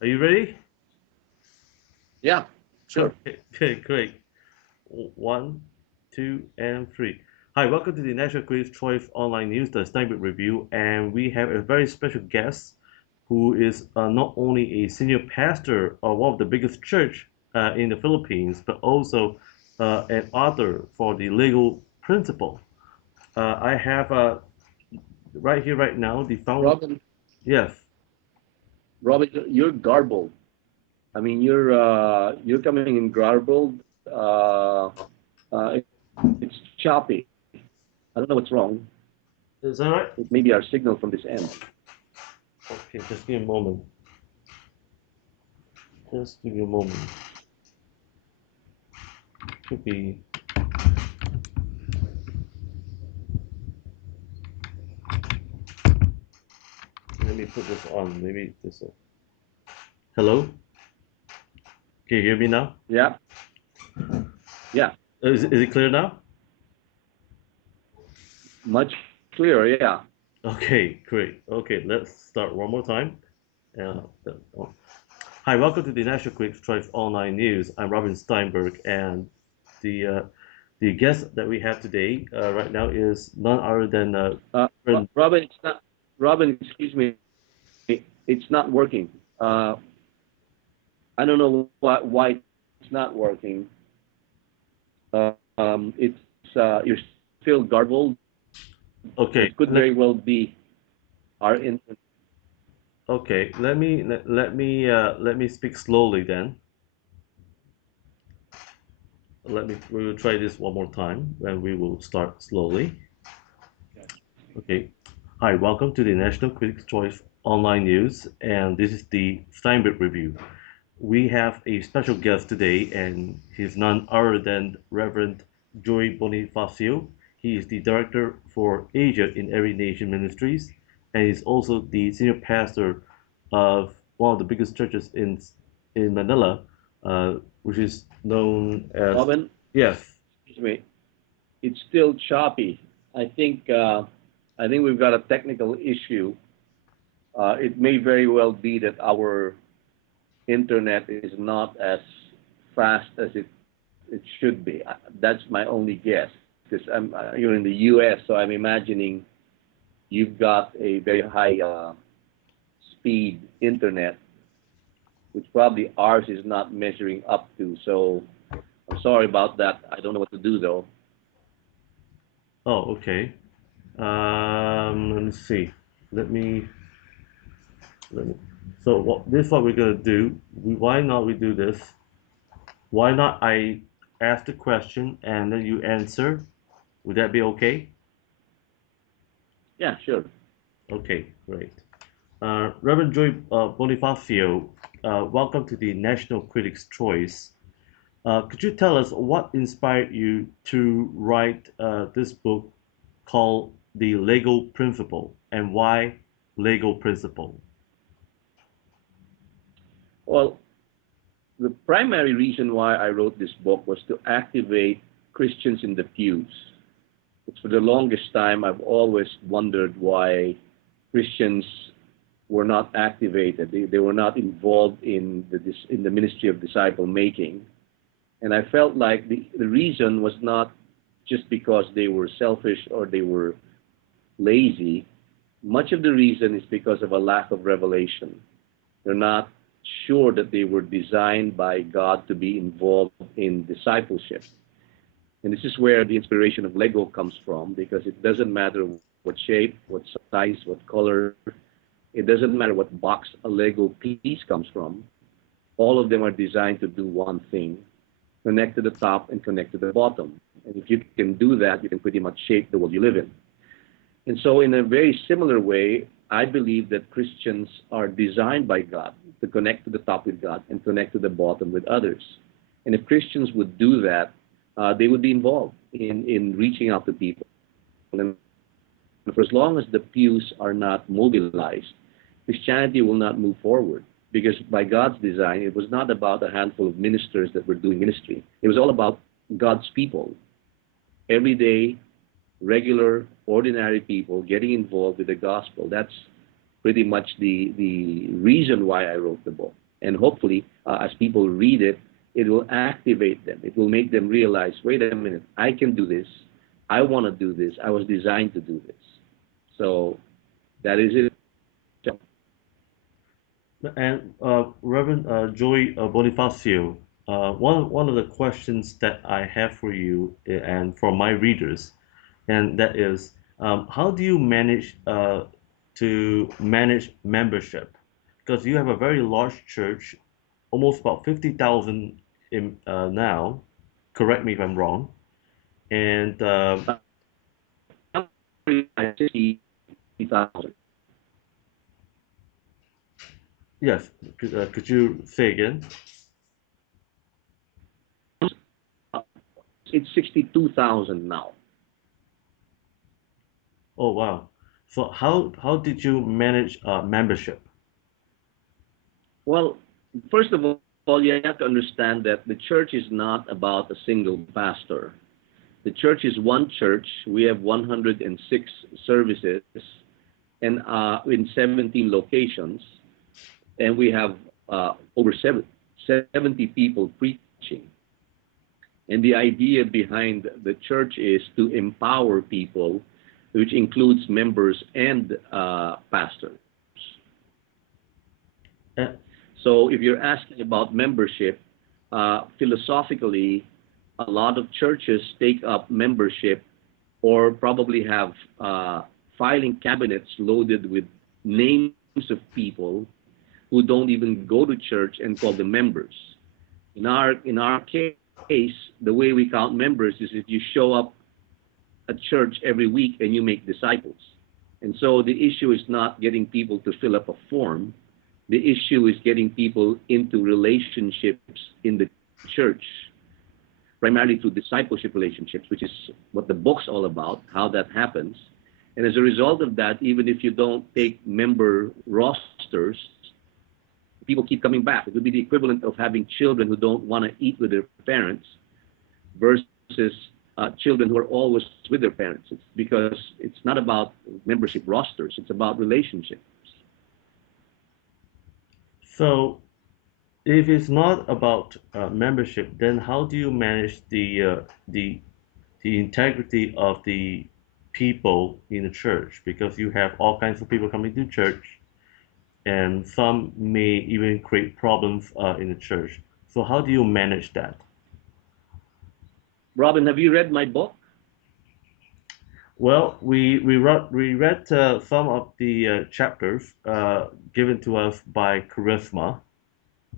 Are you ready? Yeah, sure. Okay, great. One, two, and three. Hi, welcome to the National Critics' Choice Online News, the Stienberg Review, and we have a very special guest who is not only a senior pastor of one of the biggest church in the Philippines, but also an author for the legal principle. I have right here, right now, the found. Robin, Yes. Robin, you're garbled. I mean, you're coming in garbled. It's choppy. I don't know what's wrong. Is that right? It may be our signal from this end. Okay, just give me a moment. Just give me a moment. Could be. Let me put this on. Maybe this. Hello? Can you hear me now? Yeah, yeah, Is it clear now? much clearer. Yeah. Okay, great. Okay, let's start one more time. Uh, oh. Hi, welcome to the National Quick Strike Online News. I'm Robin Steinberg, and the uh, the guest that we have today right now is none other than Reverend. Robin, it's not. Robin, excuse me. It's not working. I don't know why it's not working. It's you're still garbled. Okay, It could very well be our internet. okay. Let me speak slowly then. We will try this one more time, and we will start slowly. Okay. Hi, welcome to the National Critics' Choice Online News, and this is the Steinbeck Review. We have a special guest today, and he's none other than Reverend Joy Bonifacio. He is the director for Asia in Every Nation Ministries, and he's also the senior pastor of one of the biggest churches in Manila, which is known as. Robin, Yes. excuse me. It's still choppy. I think we've got a technical issue. It may very well be that our internet is not as fast as it should be. That's my only guess because you're in the U.S., so I'm imagining you've got a very high speed internet, which probably ours is not measuring up to. So I'm sorry about that. I don't know what to do though. Oh, okay. Let me see. Let me Let me, so this is what we're gonna do. Why not we do this? Why not I ask the question and then you answer? Would that be okay? Yeah, sure. Okay, great. Reverend Joy Bonifacio, welcome to the National Critics' Choice. Could you tell us what inspired you to write this book called The Lego Principle and why Lego Principle? Well, the primary reason why I wrote this book was to activate Christians in the pews. It's for the longest time I've always wondered why Christians were not activated. They were not involved in the ministry of disciple making. And I felt like the reason was not just because they were selfish or they were lazy. Much of the reason is because of a lack of revelation. They're not sure that they were designed by God to be involved in discipleship. And this is where the inspiration of Lego comes from because it doesn't matter what shape, what size, what color, it doesn't matter what box a Lego piece comes from. All of them are designed to do one thing, connect to the top and connect to the bottom. And if you can do that, you can pretty much shape the world you live in. And so, in a very similar way, I believe that Christians are designed by God to connect to the top with God and connect to the bottom with others. And if Christians would do that, they would be involved in reaching out to people. And for as long as the pews are not mobilized, Christianity will not move forward. Because by God's design, it was not about a handful of ministers that were doing ministry. It was all about God's people, everyday, regular, ordinary people getting involved with the gospel. That's pretty much the reason why I wrote the book. And hopefully, as people read it, it will activate them. It will make them realize, wait a minute, I can do this. I want to do this. I was designed to do this. So that is it. And Reverend Joy Bonifacio, one of the questions that I have for you and for my readers, and that is, how do you manage to manage membership? Because you have a very large church, almost about 50,000 in now. Correct me if I'm wrong. And yes, could you say again? It's 62,000 now. Oh wow. So how did you manage membership? Well, first of all, you have to understand that the church is not about a single pastor. The church is one church. We have 106 services and in 17 locations, and we have over 70 people preaching. And the idea behind the church is to empower people, which includes members and pastors. Uh, So if you're asking about membership, philosophically, a lot of churches take up membership or probably have filing cabinets loaded with names of people who don't even go to church and call them members. In our case, the way we count members is if you show up at church every week and you make disciples. And so the issue is not getting people to fill up a form. The issue is getting people into relationships in the church, primarily through discipleship relationships, which is what the book's all about, how that happens. And as a result of that, even if you don't take member rosters, people keep coming back. It would be the equivalent of having children who don't want to eat with their parents versus children who are always with their parents. It's because it's not about membership rosters, it's about relationships. so if it's not about membership, then how do you manage the integrity of the people in the church? Because you have all kinds of people coming to church, and some may even create problems in the church. So how do you manage that? Robin, have you read my book? Well, we read some of the chapters given to us by Charisma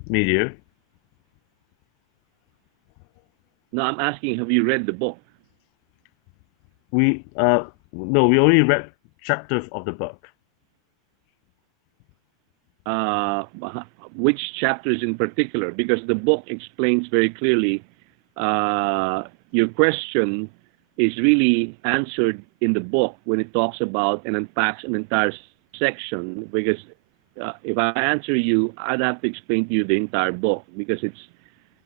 Media. No, I'm asking, have you read the book? We no, we only read chapters of the book. uh, which chapters in particular, because the book explains very clearly. Your question is really answered in the book when it talks about and unpacks an entire section. Because if I answer you, I'd have to explain to you the entire book, because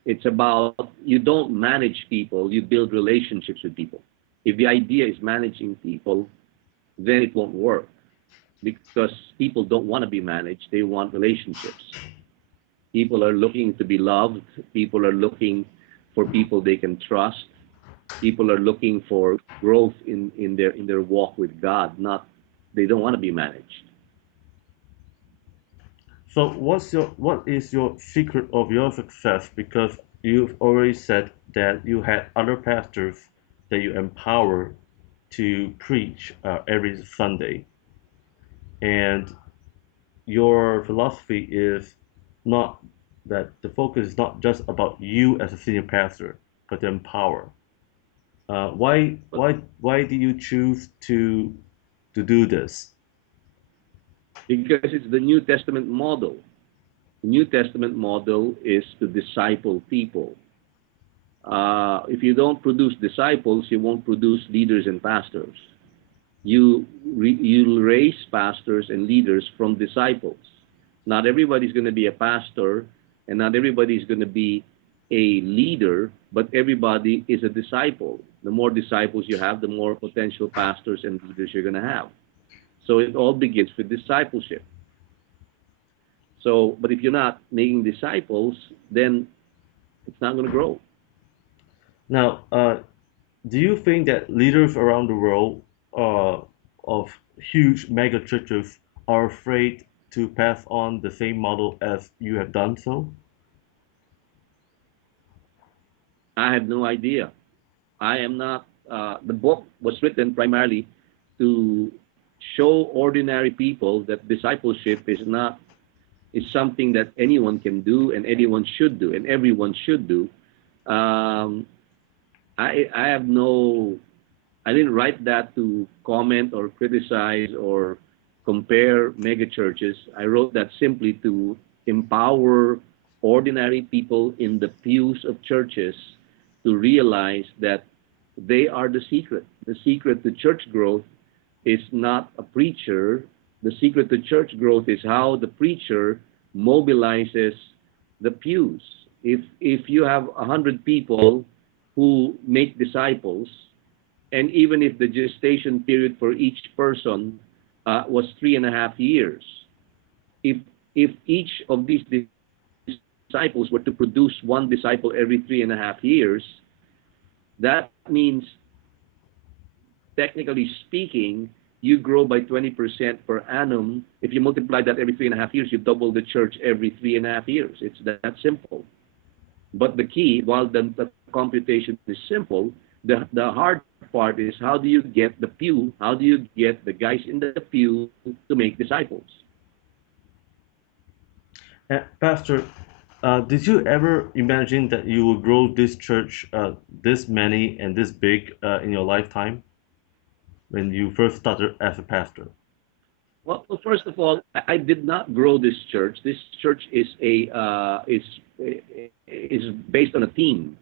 it's about, you don't manage people, you build relationships with people. If the idea is managing people, then it won't work, because people don't want to be managed, they want relationships. People are looking to be loved, people are looking for people they can trust, people are looking for growth in their walk with God, not, they don't want to be managed. So what is your secret of your success? Because you've already said that you had other pastors that you empower to preach every Sunday, and your philosophy is not that the focus is not just about you as a senior pastor, but to empower. But Why do you choose to do this? because it's the New Testament model. The New Testament model is to disciple people. If you don't produce disciples, you won't produce leaders and pastors. You'll raise pastors and leaders from disciples. Not everybody's going to be a pastor, and not everybody's going to be a leader, but everybody is a disciple. The more disciples you have, the more potential pastors and leaders you're going to have. So it all begins with discipleship. So, but if you're not making disciples, then it's not going to grow. Now, do you think that leaders around the world of huge mega churches are afraid to pass on the same model as you have done so? I have no idea. I am not. The book was written primarily to show ordinary people that discipleship is something that anyone can do and anyone should do and everyone should do. Um, I have no. I didn't write that to comment or criticize or compare mega churches. I wrote that simply to empower ordinary people in the pews of churches to realize that they are the secret. The secret to church growth is not a preacher. The secret to church growth is how the preacher mobilizes the pews. If you have 100 people who make disciples, and even if the gestation period for each person was 3.5 years, if each of these disciples were to produce one disciple every 3.5 years, that means, technically speaking, you grow by 20% per annum. If you multiply that every 3.5 years, you double the church every 3.5 years. It's that simple. But the key, while the computation is simple, the hard part is how do you get the pew, how do you get the guys in the pew to make disciples? Pastor, did you ever imagine that you will grow this church this many and this big in your lifetime when you first started as a pastor? Well, first of all, I did not grow this church. This church is based on a team.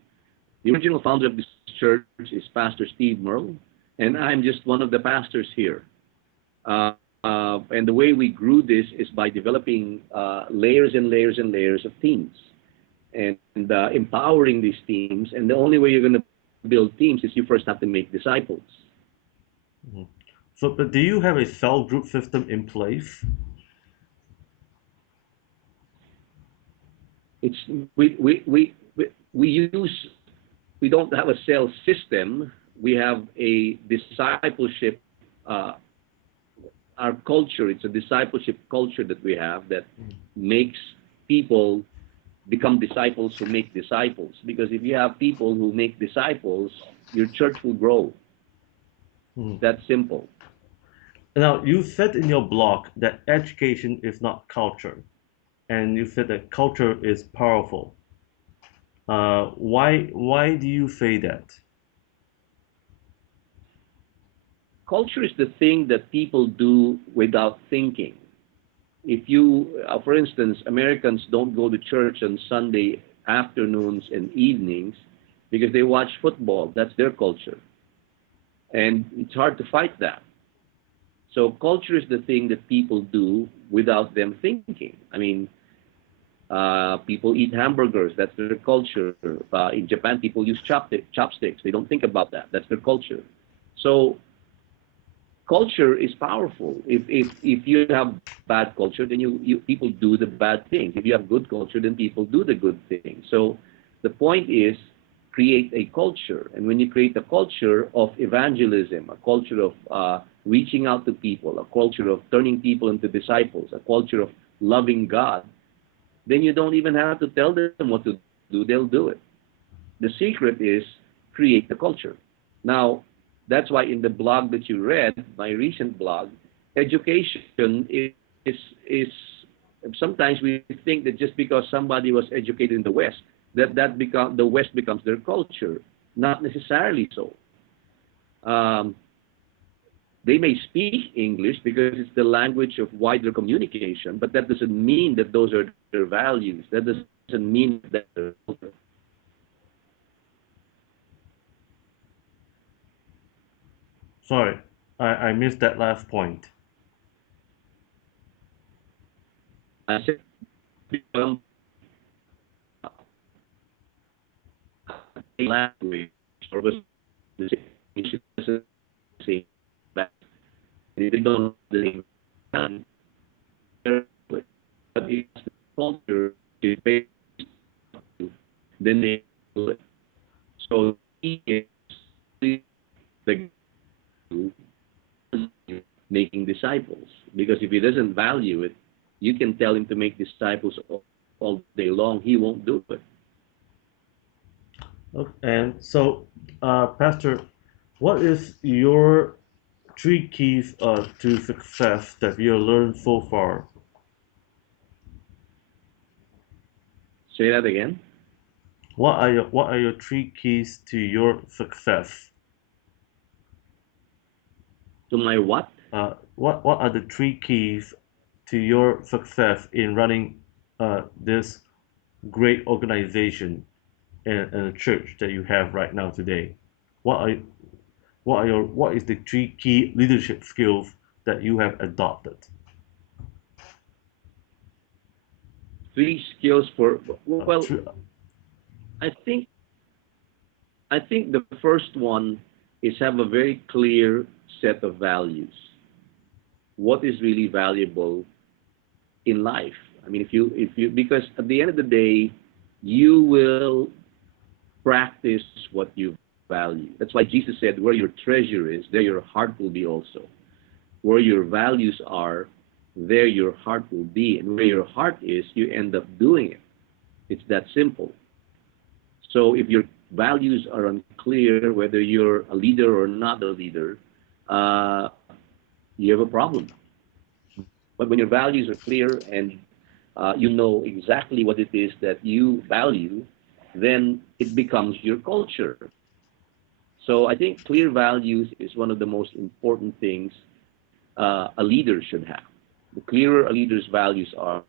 The original founder of this church is Pastor Steve Merle, and I'm just one of the pastors here. And the way we grew this is by developing layers and layers and layers of teams and empowering these teams. And the only way you're going to build teams is you first have to make disciples. Mhm. So, but do you have a cell group system in place? It's we use we don't have a sales system. We have a discipleship. Uh, our culture. It's a discipleship culture that we have that makes people become disciples who make disciples. Because if you have people who make disciples, your church will grow. Mhm. That's simple. Now, you said in your blog that education is not culture, and you said that culture is powerful. Why do you say that? Culture is the thing that people do without thinking. If you, for instance, Americans don't go to church on Sunday afternoons and evenings because they watch football. That's their culture. And it's hard to fight that. So culture is the thing that people do without them thinking. I mean, people eat hamburgers. That's their culture. In Japan, people use chopsticks. They don't think about that. That's their culture. So culture is powerful. If you have bad culture, then you people do the bad things. If you have good culture, then people do the good things. So the point is create a culture, and when you create a culture of evangelism, a culture of reaching out to people, a culture of turning people into disciples, a culture of loving God, then you don't even have to tell them what to do. They'll do it. The secret is create the culture. Now, that's why in the blog that you read, my recent blog, education is sometimes we think that just because somebody was educated in the West, the West becomes their culture. Not necessarily so. Um, they may speak English because it's the language of wider communication, but that doesn't mean that those are their values. That doesn't mean that they're culture. Sorry, I missed that last point. I said become a language or was the same back. They don't the same time. But it's culture is based on, then they do it. So he is the making disciples. Because if he doesn't value it, you can tell him to make disciples all day long. He won't do it. Okay. And so, Pastor, what is your three keys to success that you learned so far? Say that again. What are your three keys to your success? To my what? What are the three keys to your success in running this great organization and a church that you have right now today? What are what is the three key leadership skills that you have adopted? Three skills for, well, Three, I think the first one is have a very clear set of values. What is really valuable in life? I mean, if you because at the end of the day, you will practice what you value. That's why Jesus said, "Where your treasure is, there your heart will be also. Where your values are, there your heart will be, and where your heart is, you end up doing it. It's that simple." So if your values are unclear, whether you're a leader or not a leader, uh, you have a problem. But when your values are clear and you know exactly what it is that you value, then it becomes your culture. So I think clear values is one of the most important things a leader should have. The clearer a leader's values are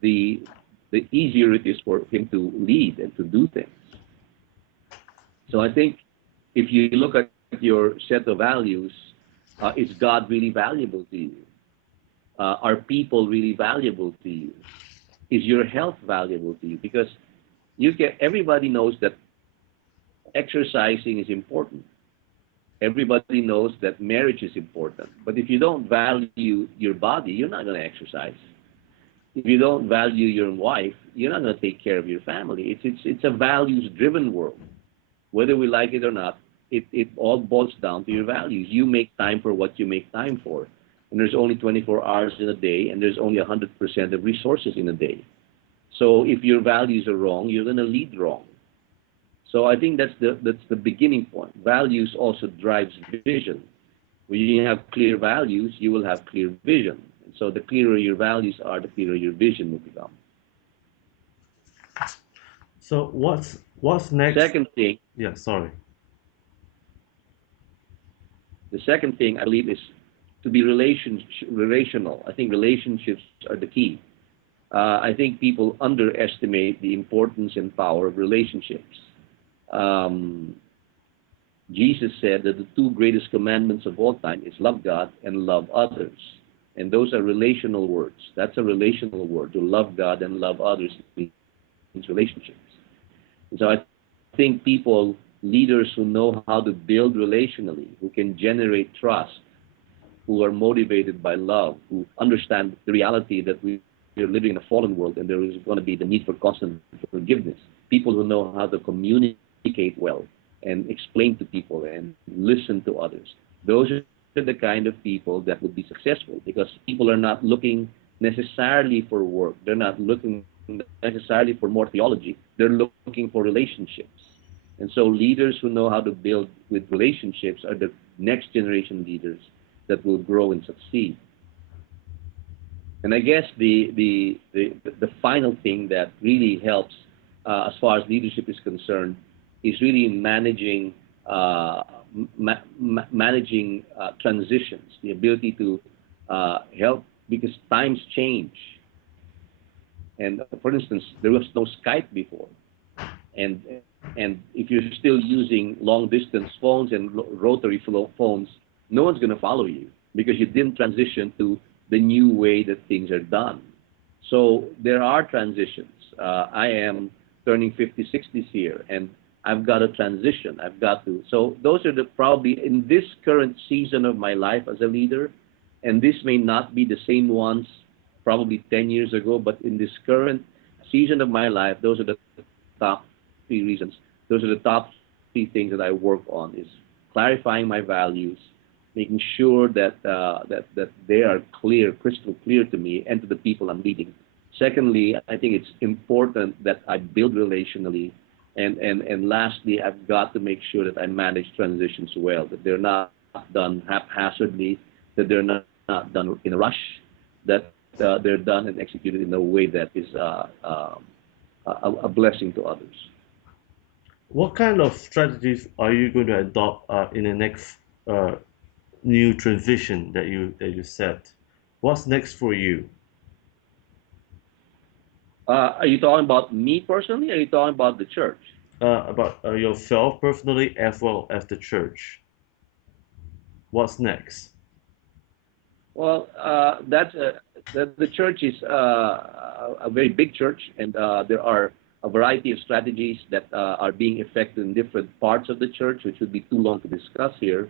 the the easier it is for him to lead and to do things. So I think if you look at your set of values, is God really valuable to you? Are people really valuable to you? Is your health valuable to you? Because everybody knows that exercising is important. Everybody knows that marriage is important. But if you don't value your body, you're not going to exercise. If you don't value your wife, you're not going to take care of your family. It's a values driven world. Whether we like it or not, it all boils down to your values. You make time for what you make time for. And there's only 24 hours in a day, and there's only 100% of resources in a day. So if your values are wrong, you're going to lead wrong. So I think that's the beginning point. Values also drives vision. When you have clear values, you will have clear vision. And so the clearer your values are, the clearer your vision will become. so what's next? Second thing, Yeah, sorry. the second thing I believe is to be relational. I think relationships are the key. I think people underestimate the importance and power of relationships. Um, Jesus said that the two greatest commandments of all time is love God and love others. And those are relational words. That's a relational word. To love God and love others means relationships. And so I think people, leaders who know how to build relationally, who can generate trust, who are motivated by love, who understand the reality that we're living in a fallen world and there is going to be the need for constant forgiveness. People who know how to communicate well and explain to people and listen to others. Those are the kind of people that would be successful because people are not looking necessarily for work. They're not looking necessarily for more theology. They're looking for relationships. And so leaders who know how to build with relationships are the next generation leaders that will grow and succeed. And I guess the final thing that really helps as far as leadership is concerned is really managing managing transitions, the ability to help because times change. And for instance, there was no Skype before, and and if you're still using long distance phones and rotary phones, no one's going to follow you because you didn't transition to the new way that things are done. So there are transitions. I am turning 50, 60s here, and I've got to transition. I've got to. So those are the probably in this current season of my life as a leader, and this may not be the same ones probably 10 years ago. But in this current season of my life, those are the top three reasons. Those are the top three things that I work on: is clarifying my values, making sure that they are clear, crystal clear to me and to the people I'm leading. Secondly, I think it's important that I build relationally, and lastly, I've got to make sure that I manage transitions well, that they're not done haphazardly, that they're not done in a rush, that they're done and executed in a way that is a blessing to others. What kind of strategies are you going to adopt in the next uh, new transition that you set? What's next for you? Are you talking about me personally? Or are you talking about the church? About yourself personally as well as the church. What's next? Well, the church is a very big church, and there are a variety of strategies that are being effected in different parts of the church, which would be too long to discuss here.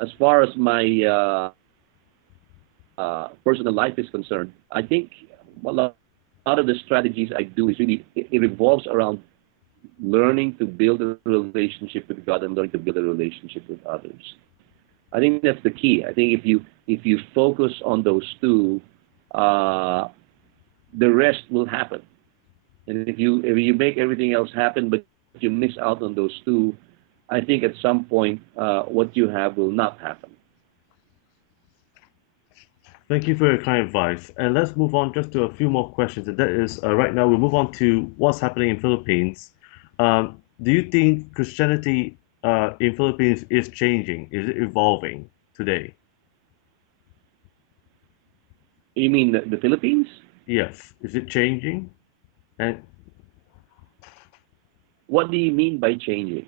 As far as my personal life is concerned, I think a lot of the strategies I do is really it revolves around learning to build a relationship with God and learning to build a relationship with others. I think that's the key. I think if you focus on those two, uh, the rest will happen. And if you make everything else happen, but you miss out on those two, I think at some point what you have will not happen. Thank you for your kind advice. And let's move on just to a few more questions. And that is, right now we'll move on to what's happening in Philippines. Do you think Christianity in Philippines is changing? Is it evolving today? You mean the Philippines? Yes. Is it changing? And What do you mean by changing?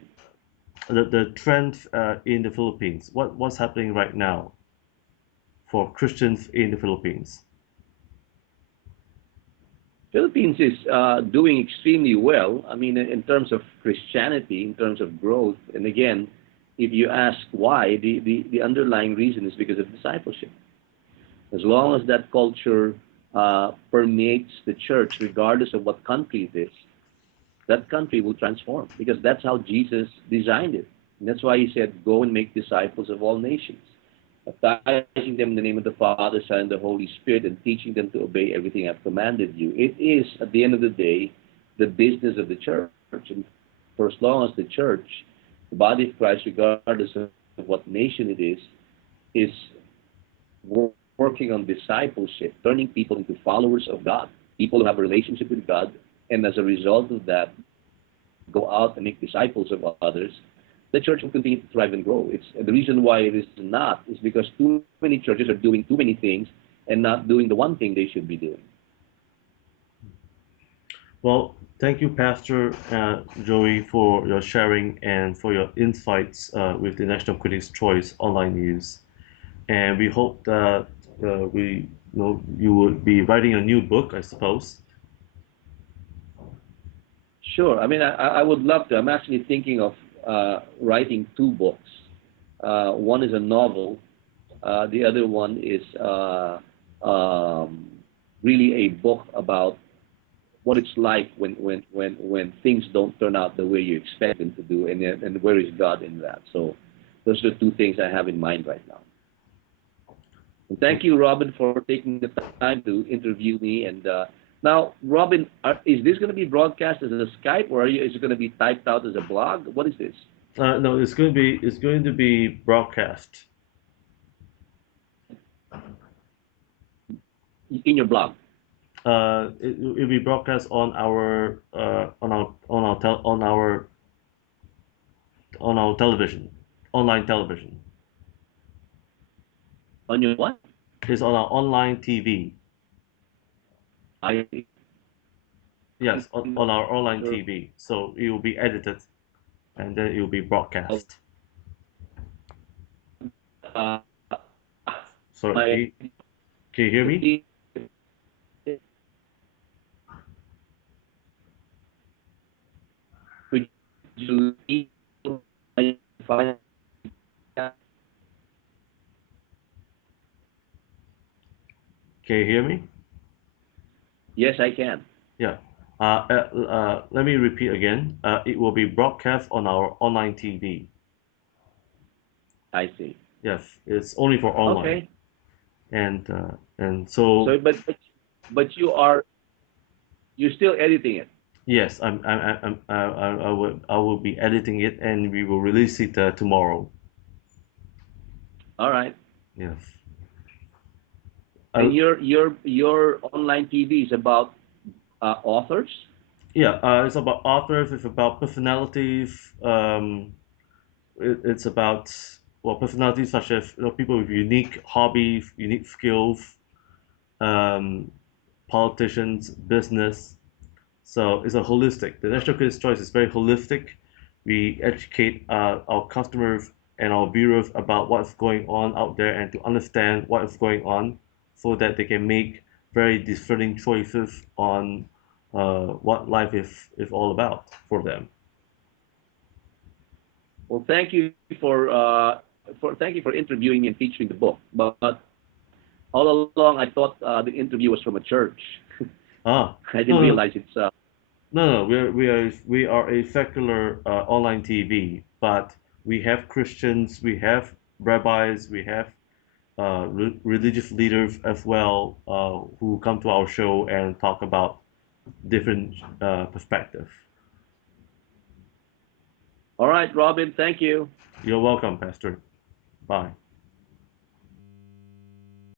the trends in the Philippines, what's happening right now for Christians in the Philippines? Philippines is doing extremely well. I mean, in terms of Christianity, in terms of growth, and again, if you ask why, the underlying reason is because of discipleship. As long as that culture permeates the church, regardless of what country it is, that country will transform because that's how Jesus designed it. And that's why he said, go and make disciples of all nations, baptizing them in the name of the Father, Son, and the Holy Spirit, and teaching them to obey everything I've commanded you. It is, at the end of the day, the business of the church. And for as long as the church, the body of Christ, regardless of what nation it is working on discipleship, turning people into followers of God, people who have a relationship with God, and as a result of that, go out and make disciples of others, the church will continue to thrive and grow. It's the reason why it is not is because too many churches are doing too many things and not doing the one thing they should be doing. Well, thank you, Pastor Joey, for your sharing and for your insights with the National Critics' Choice online news. And we hope that you will be writing a new book, I suppose. Sure. I mean, I would love to. I'm actually thinking of writing two books. One is a novel. The other one is really a book about what it's like when things don't turn out the way you expect them to do, and where is God in that. So those are the two things I have in mind right now. And thank you, Robin, for taking the time to interview me. And now, Robin, is this going to be broadcast as a Skype, or is it going to be typed out as a blog? What is this? No, it's going to be broadcast. In your blog? It'll be broadcast on our television, online television. On your what? It's on our online TV. I Yes, on our online sure. TV. So it will be edited and then it will be broadcast. Uh, Sorry, my can you hear me? could you find Can you hear me? Yes, I can. Yeah. Let me repeat again. It will be broadcast on our online TV. I see. Yes, it's only for online, Okay. and so So, but you're still editing it. yes, I will be editing it, and we will release it tomorrow. All right. Yes. And Uh, your online TV is about authors. yeah, it's about authors. It's about personalities. It's about well personalities such as people with unique hobbies, unique skills, um, politicians, business. So it's a holistic. The National Critics' Choice is very holistic. We educate our customers and our viewers about what's going on out there and to understand what is going on so that they can make very discerning choices on what life is all about for them. Well, thank you for interviewing me and featuring the book. But all along, I thought the interview was from a church. Ah, I didn't no, no, realize it's. no, no. We are a secular online TV, but we have Christians, we have rabbis, we have religious leaders as well who come to our show and talk about different perspectives. All right, Robin. Thank you. You're welcome, Pastor. Bye.